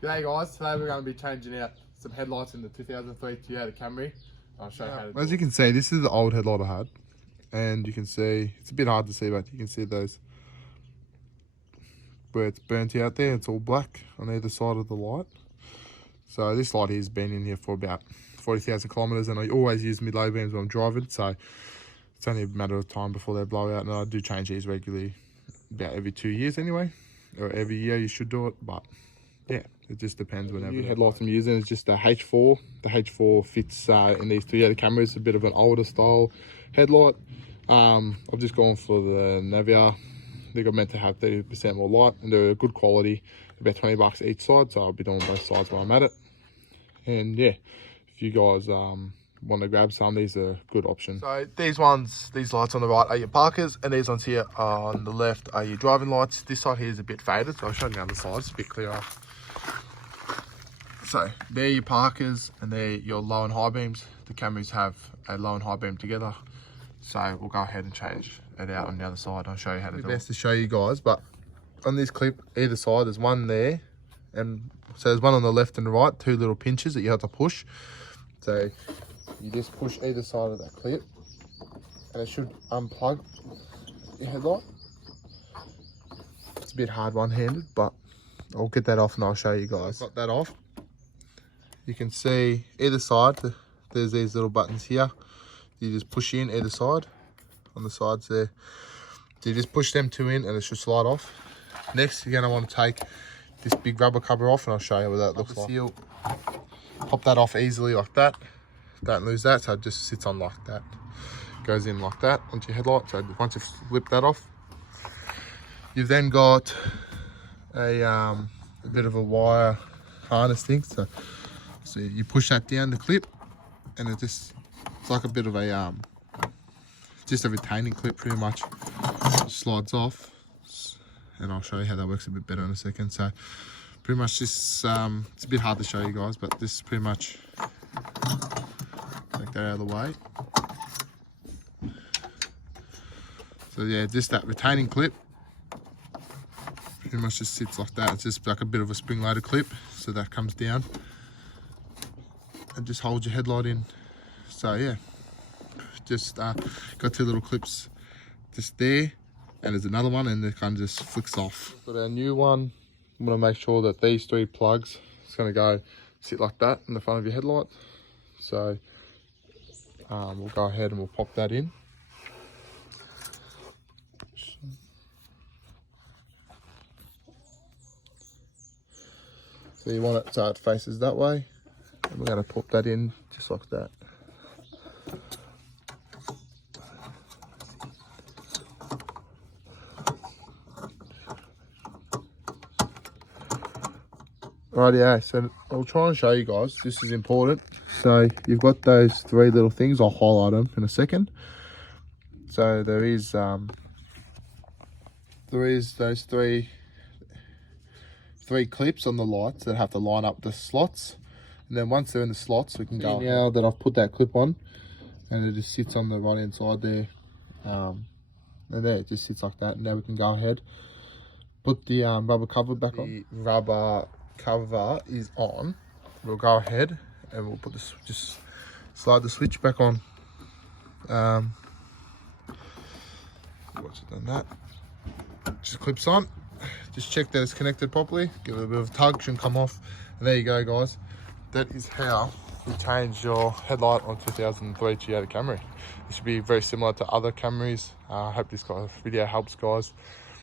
G'day guys, today we're going to be changing out some headlights in the 2003 Toyota Camry. I'll show you how to do As you can see, this is the old headlight I had. And you can see, it's a bit hard to see, but you can see those where it's burnt out there. It's all black on either side of the light. So this light here has been in here for about 40,000 kilometres, and I always use mid-low beams when I'm driving, so it's only a matter of time before they blow out. And I do change these regularly, about every 2 years anyway, or every year you should do it, but yeah, it just depends whenever. The new headlights I'm using is just the H4. The H4 fits in these Toyota Camrys, a bit of an older style headlight. I've just gone for the Navia. They got meant to have 30% more light, and they're good quality, about 20 bucks each side, so I'll be doing both sides while I'm at it. And yeah, if you guys want to grab some, these are a good option. So these lights on the right are your parkers, and these ones here on the left are your driving lights. This side here is a bit faded, so I'll show you the other side, it's a bit clearer. So they're your parkers and they're your low and high beams. The Camrys have a low and high beam together. So we'll go ahead and change it out on the other side. I'll show you how to do it. Best to show you guys, but on this clip, either side, there's one there. And so there's one on the left and the right, two little pinches that you have to push. So you just push either side of that clip and it should unplug your headlight. It's a bit hard one-handed, but I'll get that off and I'll show you guys. Got that off. You can see either side, there's these little buttons here. You just push in either side, on the sides there. So you just push them two in and it should slide off. Next, you're gonna want to take this big rubber cover off and I'll show you what that looks like. Seal. Pop that off easily like that. Don't lose that, so it just sits on like that. Goes in like that onto your headlight. So once you've flipped that off, you've then got a bit of a wire harness thing. So you push that down the clip and it's like a bit of a, just a retaining clip pretty much. It slides off, and I'll show you how that works a bit better in a second. So pretty much this, it's a bit hard to show you guys, but this is pretty much, take that out of the way. So yeah, just that retaining clip pretty much just sits like that. It's just like a bit of a spring loaded clip, so that comes down and just holds your headlight in. So yeah, just got two little clips just there, and there's another one, and it kind of just flicks off. Got our new one. I'm gonna make sure that these three plugs, it's gonna go sit like that in the front of your headlight. So we'll go ahead and we'll pop that in. So you want it so it faces that way. And we're going to pop that in just like that. Rightio, so I'll try and show you guys. This is important. So you've got those three little things. I'll highlight them in a second. So there is those three clips on the lights that have to line up the slots. And then once they're in the slots, we can go. Now that I've put that clip on, and it just sits on the right hand side there, and there it just sits like that. And now we can go ahead, put the rubber cover back on. The rubber cover is on. We'll go ahead and we'll put this, just slide the switch back on. Once you've done that, just clips on. Just check that it's connected properly. Give it a bit of a tug, shouldn't come off. And there you go, guys. That is how you change your headlight on 2003 Toyota Camry. It should be very similar to other Camrys. I hope this video helps, guys.